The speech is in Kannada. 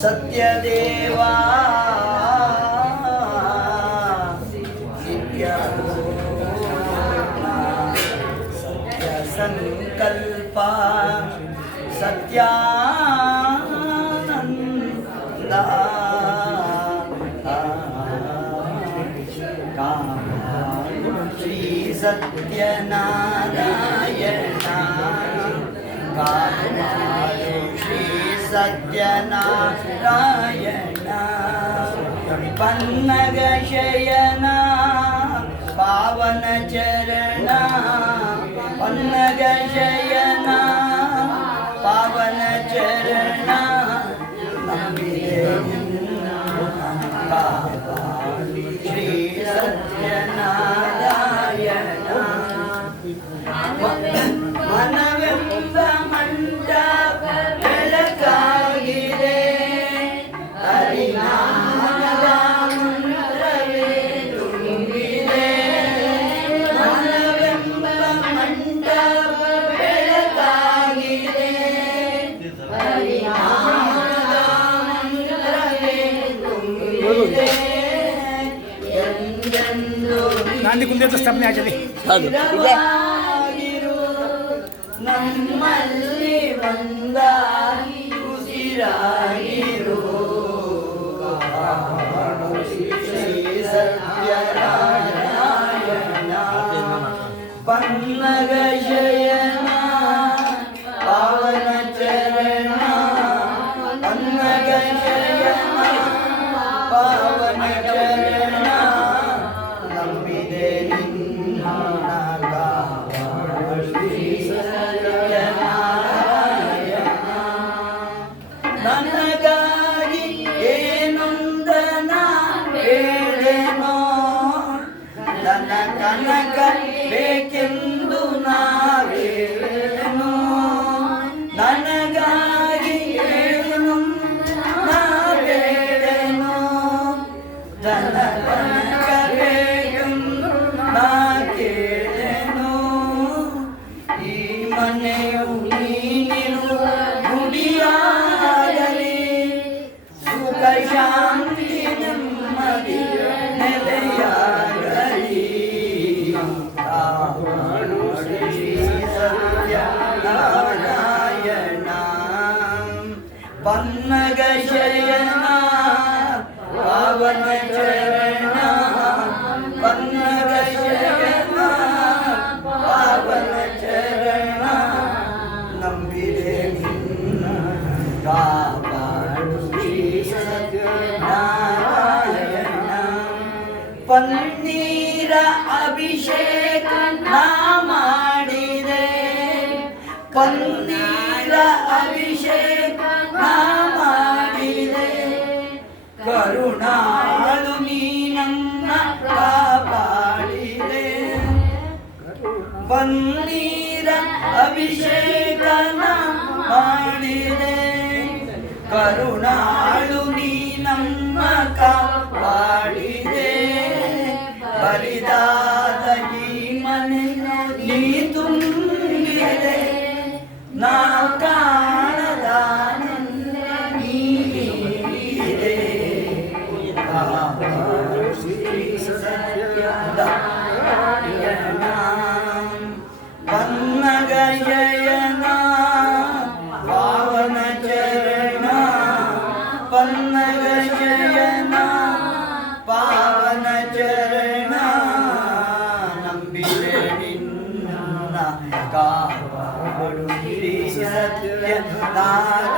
ಸತ್ಯದೇವಾ ನಿತ್ಯ ಸತ್ಯ ಸಂಕಲ್ಪ ಸತ್ಯಾನಂದ ಶ್ರೀ ಸತ್ಯನಾರಾಯಣ ಶ್ರೀ ಸತ್ಯನಾರಾಯಣ ಪನ್ನಗ ಶಯನ ಪಾವನ ಚರಣ ಪನ್ನಗ ಶಯನ ಪಾವನ ಚರಣ ಶ್ರೀ ಸತ್ಯನಾರಾಯಣ ಮನವೆಂಬ ಮಂಟಪ ಬೆಳಕಾಗಿದೆ ಹರಿನಾಮದ ಮಂತ್ರವೇ ತುಂಬಿದೆ ಮನವೆಂಬ ಮಂಟಪ ಬೆಳಕಾಗಿದೆ ಹರಿನಾಮದ ಮಂತ್ರವೇ ತುಂಬಿದೆ ಎಂದೆಂದು ಗಾಂಧಿ ಕುಂದಿತ ಸ್ಥಾಪನೆ ಆಗಿದೆ. ನಮ್ಮಲ್ಲಿ ಬಂದ ಉಸಿರಾಗಿರು ಶ್ರೀ ಸತ್ಯನಾರಾಯಣ ಪನ್ನಗ ಶಯನ ಪಾವನ ಚರಣ ಪನ್ನಗ ಶಯನ ಪಾವನ ಚರಣ ನಂಬಿದೆ ನಿನ್ನ ನನಗಾಗಿ ಏನೊಂದನ ಬೇಡೇನೋ ನನ್ನ ಕನಕ ಬೇಕೆಂದು ನಾವೇನೋ ನನಗಾಗಿ ಏನೊಂದನ ಬೇಡೇನೋ ನನ್ನ ಕನಕ ಬೇಕೆಂದು ನಾ ಕೇಳೇನೋ ಈ ಮನೆಯು ನೀನಿರುವ ಗುಡಿಯಾಗಲಿ ಸುಖ ಶಾಂತಿ ನೆಮ್ಮದಿ ನೆಲೆಯಾಗಲಿ ಶ್ರೀ ಸತ್ಯನಾರಾಯಣ ಪನ್ನಗ ಶಯನ ಪಾವನ ಚರಣ ಪನ್ನಗ ಶಯನ ಪಾವನ ಚರಣ ನಂಬಿದೆ ನಿನ್ನ ಕಾಪಾಡು ಶ್ರೀ ಸತ್ಯನಾರಾಯಣ ಪನ್ನೀರ ಅಭಿಷೇಕ ನಾ ಮಾಡಿದೆ ಪನ್ನೀರ ಅಭಿಷೇಕ ನಾ ಮಾಡಿದೆ ಕರುಣಾಳು ನೀ ನನ್ನ ಕಾಪಾಡಿದೆ ಪನ್ನೀರ ಅಭಿಷೇಕನ ಮಾಡಿದೆ ಕರುಣಾಳು ನೀ ನಮ್ಮ ಕಾಪಾಡಿದೆ ಬರಿದಾದ ಈ ಮನೆ ನೀ ತುಂಬಿದೆ ನಾ ಕಾಣದ ನೀರಿದೆ ಶ್ರೀ ಸತ್ಯನಾರಾಯಣ ಪನ್ನಗ ಶಯನ ಪಾವನ ಚರಣ ಪನ್ನಗ ಶಯನ ಪಾವನ ಚರಣ ನಂಬಿದೆ ನಿನ್ನ ಕಾಪಾಡು ಶ್ರೀ ಸತ್ಯನಾರಾಯಣ